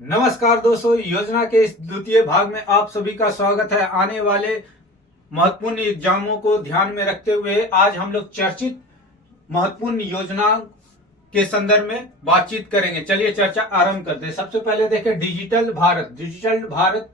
नमस्कार दोस्तों, योजना के इस द्वितीय भाग में आप सभी का स्वागत है। आने वाले महत्वपूर्ण एग्जामों को ध्यान में रखते हुए आज हम लोग चर्चित महत्वपूर्ण योजना के संदर्भ में बातचीत करेंगे। चलिए चर्चा आरंभ करते हैं। सबसे पहले देखें डिजिटल भारत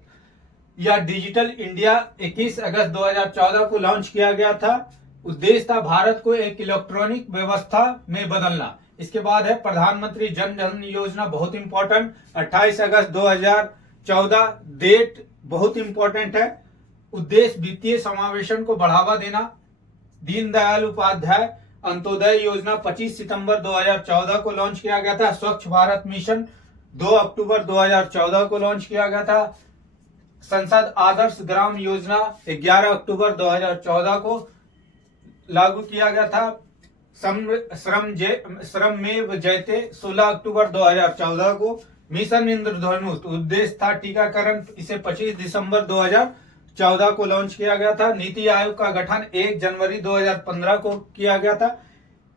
या डिजिटल इंडिया 21 अगस्त 2014 को लॉन्च किया गया था। उद्देश्य था भारत को एक इलेक्ट्रॉनिक व्यवस्था में बदलना। इसके बाद है प्रधानमंत्री जन धन योजना, बहुत इंपॉर्टेंट, 28 अगस्त 2014, डेट बहुत इंपॉर्टेंट है। उद्देश्य वित्तीय समावेशन को बढ़ावा देना। दीनदयाल उपाध्याय अंत्योदय योजना 25 सितंबर 2014 को लॉन्च किया गया था। स्वच्छ भारत मिशन 2 अक्टूबर 2014 को लॉन्च किया गया था। संसद आदर्श ग्राम योजना 11 अक्टूबर 2014 को लागू किया गया था। श्रमेव जयते 16 अक्टूबर 2014 को। मिशन इंद्रधनुष, उद्देश्य था टीकाकरण, इसे 25 दिसंबर 2014 को लॉन्च किया गया था। नीति आयोग का गठन 1 जनवरी 2015 को किया गया था।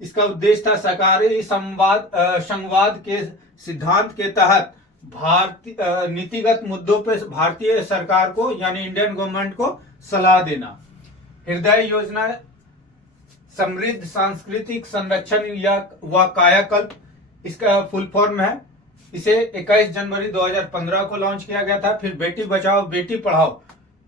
इसका उद्देश्य था सहकारी संवाद के सिद्धांत के तहत भारतीय नीतिगत मुद्दों पर भारतीय सरकार को यानी इंडियन गवर्नमेंट को सलाह देना। हृदय योजना समृद्ध सांस्कृतिक संरक्षण व कायाकल्प, इसका फुल फॉर्म है। इसे 21 जनवरी 2015 को लॉन्च किया गया था। फिर बेटी बचाओ बेटी पढ़ाओ,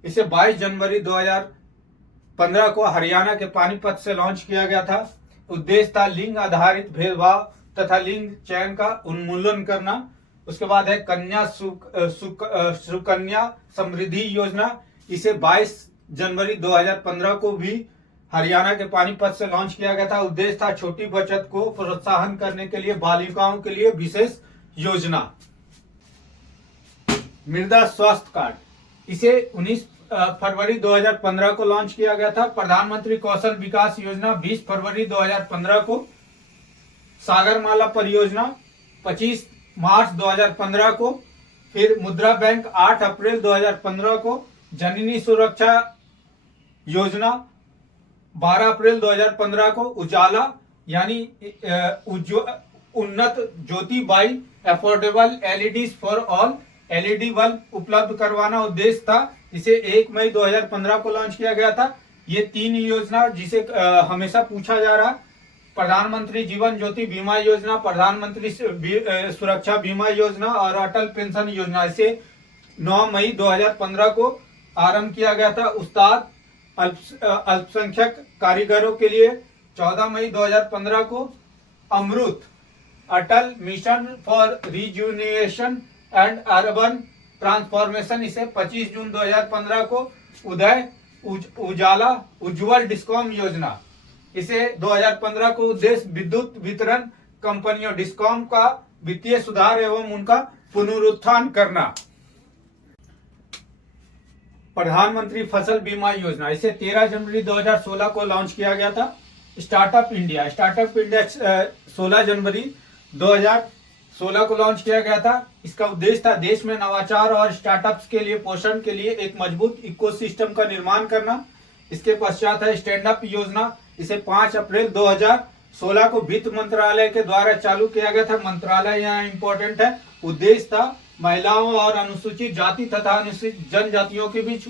इसे 22 जनवरी 2015 को हरियाणा के पानीपत से लॉन्च किया गया था। उद्देश्य था लिंग आधारित भेदभाव तथा लिंग चयन का उन्मूलन करना। उसके बाद है कन्या सुकन्या समृद्धि योजना, इसे 22 जनवरी 2015 को भी हरियाणा के पानीपत से लॉन्च किया गया था। उद्देश्य था छोटी बचत को प्रोत्साहन करने के लिए बालिकाओं के लिए विशेष योजना। मृदा स्वास्थ्य कार्ड, इसे 19 फरवरी 2015 को लॉन्च किया गया था। प्रधानमंत्री कौशल विकास योजना 20 फरवरी 2015 को। सागरमाला परियोजना 25 मार्च 2015 को। फिर मुद्रा बैंक 8 अप्रैल 2015 को। जननी सुरक्षा योजना 12 अप्रैल 2015 को। उजाला यानी Unnat Jyoti by affordable LED for all, LED bulb उपलब्ध करवाना उद्देश्य था। इसे 1 मई 2015 को लॉन्च किया गया था। ये 3 योजना जिसे हमेशा पूछा जा रहा, प्रधानमंत्री जीवन ज्योति बीमा योजना, प्रधानमंत्री सुरक्षा बीमा योजना और अटल पेंशन योजना, इसे 9 मई 2015 को आरंभ किया गया था। उस्ताद अल्पसंख्यक कारीगरों के लिए 14 मई 2015 को। AMRUT Atal mission for rejuvenation and urban transformation, इसे 25 जून 2015 को। उदय उजाला उज्जवल डिस्कॉम योजना, इसे 2015 को। उद्देश्य विद्युत वितरण कंपनियों डिस्कॉम का वित्तीय सुधार एवं उनका पुनरुत्थान करना। प्रधानमंत्री फसल बीमा योजना, इसे 13 जनवरी 2016 को लॉन्च किया गया था। स्टार्टअप इंडिया 16 जनवरी 2016 को लॉन्च किया गया था। इसका उद्देश्य था देश में नवाचार और स्टार्टअप्स के लिए पोषण के लिए एक मजबूत इकोसिस्टम का निर्माण करना। इसके पश्चात है स्टैंड अप योजना, इसे 5 अप्रैल 2016 को वित्त मंत्रालय के द्वारा चालू किया गया था। मंत्रालय यहाँ इंपॉर्टेंट है। उद्देश्य था महिलाओं और अनुसूचित जाति तथा अनुसूचित जनजातियों के बीच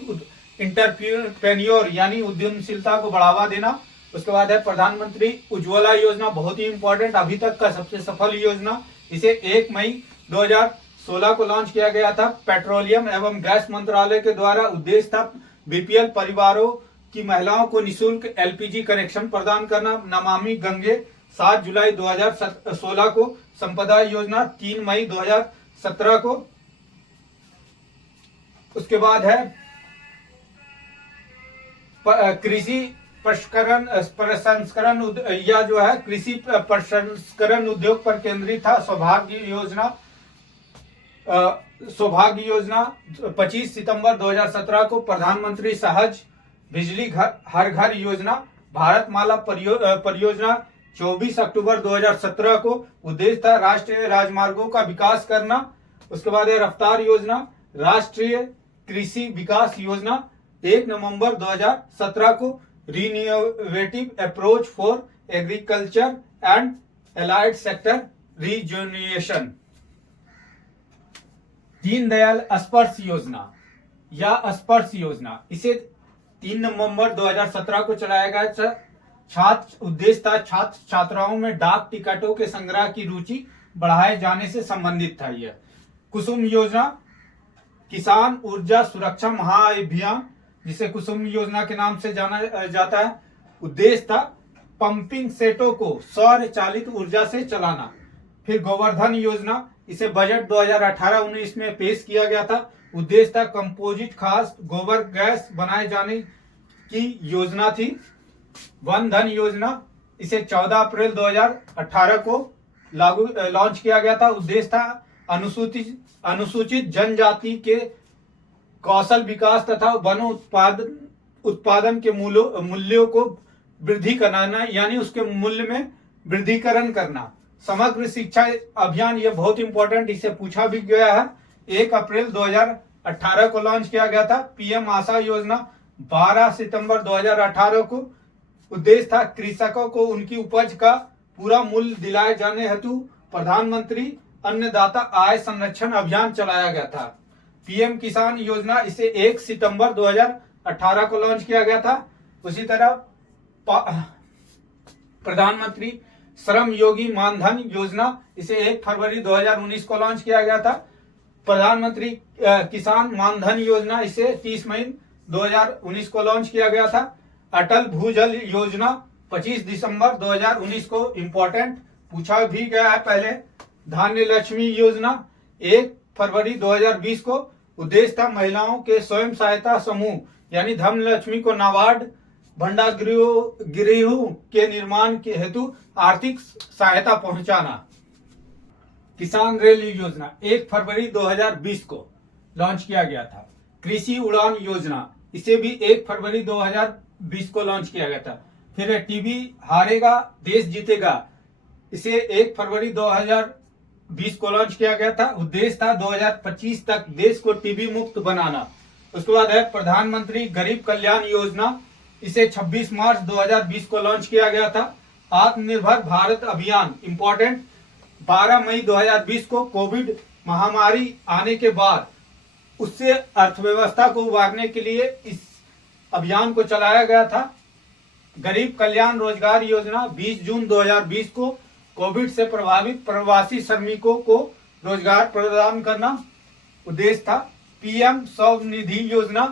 इंटरप्रेन्योर यानी उद्यमशीलता को बढ़ावा देना। उसके बाद है प्रधानमंत्री उज्ज्वला योजना, बहुत ही इंपॉर्टेंट, अभी तक का सबसे सफल योजना। इसे 1 मई 2016 को लॉन्च किया गया था पेट्रोलियम एवं गैस मंत्रालय के द्वारा। उद्देश्य था बीपीएल परिवारों की महिलाओं को निःशुल्क एलपीजी कनेक्शन प्रदान करना। नमामि गंगे 7 जुलाई 2016 को। संपदा योजना 3 मई 2017 को। उसके बाद है कृषि प्रसंस्करण या जो है कृषि प्रसंस्करण उद्योग पर केंद्रित था। सौभाग्य योजना 25 सितंबर 2017 को। प्रधानमंत्री सहज बिजली हर घर योजना। भारतमाला परियोजना 24 अक्टूबर 2017 को। उद्देश्य था राष्ट्रीय राजमार्गों का विकास करना। उसके बाद है रफ्तार योजना, राष्ट्रीय कृषि विकास योजना 1 नवंबर 2017 को। Remunerative approach for agriculture and allied sector rejuvenation. Deendayal SPARSH योजना या स्पर्श योजना, इसे 3 नवंबर 2017 को चलाया गया। छात्र उद्देश्य था छात्र छात्राओं में डाक टिकटों के संग्रह की रुचि बढ़ाए जाने से संबंधित था। यह कुसुम योजना किसान ऊर्जा सुरक्षा महाअभियान, जिसे कुसुम योजना के नाम से जाना जाता है, उद्देश्य था पंपिंग सेटों को सौर चालित ऊर्जा से चलाना। फिर गोवर्धन योजना, इसे बजट 2018-19 में पेश किया गया था। उद्देश्य था कंपोजिट खाद गोबर गैस बनाए जाने की योजना थी। वन धन योजना, इसे 14 अप्रैल 2018 को लॉन्च किया गया था। उद्देश्य था अनुसूचित जनजाति के कौशल विकास तथा वन उत्पादन के मूल्यों को वृद्धि कराना, यानी उसके मूल्य में वृद्धिकरण करना। समग्र शिक्षा अभियान, ये बहुत इंपॉर्टेंट, इसे पूछा भी गया है। 1 अप्रैल 2018 को लॉन्च किया गया था। पीएम आशा योजना 12 सितंबर 2018 को। उद्देश्य था कृषकों को उनकी उपज का पूरा मूल्य दिलाए जाने हेतु प्रधानमंत्री अन्नदाता आय संरक्षण अभियान चलाया गया था। पीएम किसान योजना, इसे 1 सितंबर 2018 को लॉन्च किया गया था। उसी तरह प्रधानमंत्री श्रम योगी मानधन योजना, इसे 1 फरवरी 2019 को लॉन्च किया गया था। प्रधानमंत्री किसान मानधन योजना, इसे 30 मई 2019 को लॉन्च किया गया था। अटल भूजल योजना 25 दिसंबर 2019 को, इंपॉर्टेंट, पूछा भी गया है पहले। धान्य लक्ष्मी योजना 1 फरवरी 2020 को। उद्देश्य था महिलाओं के स्वयं सहायता समूह यानी धन लक्ष्मी को नाबार्ड भंडारगृहों के निर्माण के हेतु आर्थिक सहायता पहुंचाना। किसान रेल योजना 1 फरवरी 2020 को लॉन्च किया गया था। कृषि उड़ान योजना, इसे भी 1 फरवरी 2020 को लॉन्च किया गया था। फिर टीबी हारेगा देश जीतेगा, इसे 1 फरवरी 2020 को लॉन्च किया गया था। उद्देश्य था 2025 तक देश को टीबी मुक्त बनाना। उसके बाद है प्रधानमंत्री गरीब कल्याण योजना, इसे 26 मार्च 2020 को लॉन्च किया गया था। आत्मनिर्भर भारत अभियान, इंपॉर्टेंट, 12 मई 2020 को कोविड महामारी आने के बाद उससे अर्थव्यवस्था को उबारने के लिए इस अभियान को चलाया गया था। गरीब कल्याण रोजगार योजना 20 जून 2020 को कोविड से प्रभावित प्रवासी श्रमिकों को रोजगार प्रदान करना उद्देश्य था। पीएम स्वनिधि योजना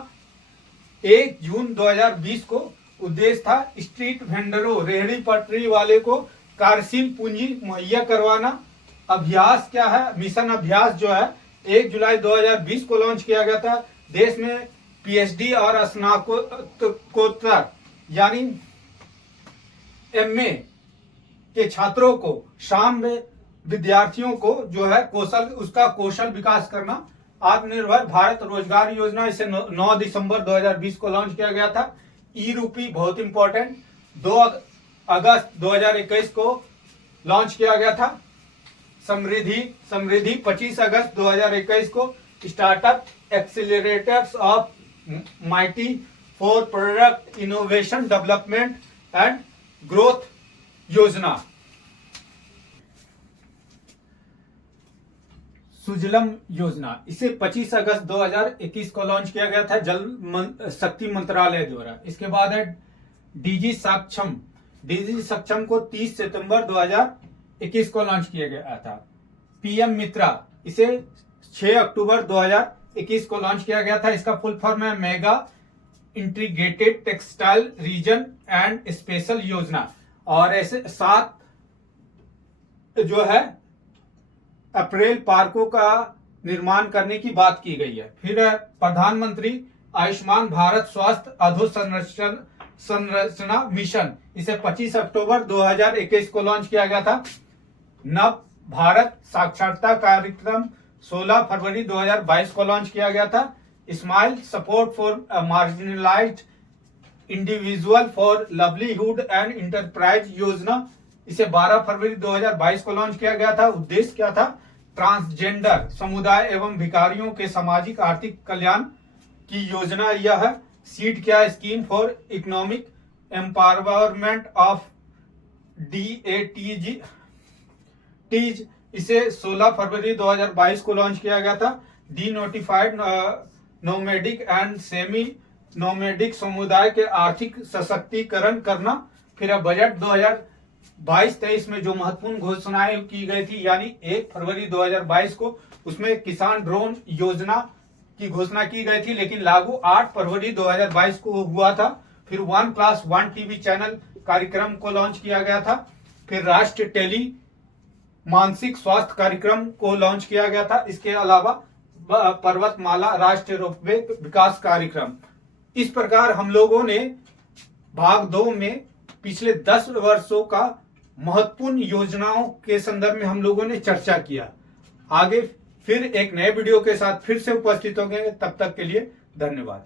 1 जून 2020 को, उद्देश्य था स्ट्रीट वेंडरों रेहड़ी पटरी वाले को कार्यशील पूंजी मुहैया करवाना। अभ्यास क्या है, मिशन अभ्यास जो है 1 जुलाई 2020 को लॉन्च किया गया था। देश में पीएचडी और स्नातकोत्तर यानी एमए के छात्रों को, शाम में विद्यार्थियों को जो है कौशल विकास करना। आत्मनिर्भर भारत रोजगार योजना, इसे 9 दिसंबर 2020 को लॉन्च किया गया था। ई रूपी बहुत इंपॉर्टेंट, 2 अगस्त 2021 को लॉन्च किया गया था। समृद्धि 25 अगस्त 2021 को। Startup accelerators of MeitY for product innovation development and growth योजना। सुजलम योजना, इसे 25 अगस्त 2021 को लॉन्च किया गया था जल शक्ति मंत्रालय द्वारा। इसके बाद है डीजी सक्षम को 30 सितंबर 2021 को लॉन्च किया गया था। पीएम मित्रा, इसे 6 अक्टूबर 2021 को लॉन्च किया गया था। इसका फुल फॉर्म है mega integrated textile reason and special योजना। और ऐसे 7 जो है अप्रैल पार्कों का निर्माण करने की बात की गई है। फिर प्रधानमंत्री आयुष्मान भारत स्वास्थ्य अधोसंरचना मिशन, इसे 25 अक्टूबर 2021 को लॉन्च किया गया था। नव भारत साक्षरता कार्यक्रम 16 फरवरी 2022 को लॉन्च किया गया था। Smile support for marginalised individual for livelihood and enterprise योजना, इसे 12 फरवरी 2022 को लॉन्च किया गया था। उद्देश्य क्या था, ट्रांसजेंडर समुदाय एवं भिखारियों के सामाजिक आर्थिक कल्याण की योजना यह है। सीड क्या, scheme for economic empowerment of DATG, इसे 16 फरवरी 2022 को लॉन्च किया गया था। D notified nomadic and semi nomadic समुदाय के आर्थिक सशक्तिकरण करना। फिर अब बजट 2022-23 में जो महत्वपूर्ण घोषणाएं की गई थी, यानी 1 फरवरी 2022 को उसमें किसान ड्रोन योजना की घोषणा की गई थी, लेकिन लागू 8 फरवरी 2022 को हुआ था। फिर 1 क्लास 1 टीवी चैनल कार्यक्रम को लॉन्च किया गया था। फिर राष्ट्रीय टेली मानसिक स्वास्थ्य कार्यक्रम को लॉन्च किया गया था। इसके अलावा पर्वतमाला राष्ट्रीय रोपवे विकास कार्यक्रम। इस प्रकार हम लोगों ने भाग 2 में पिछले 10 वर्षों का महत्वपूर्ण योजनाओं के संदर्भ में हम लोगों ने चर्चा किया। आगे फिर एक नए वीडियो के साथ फिर से उपस्थित होंगे। तब तक के लिए धन्यवाद।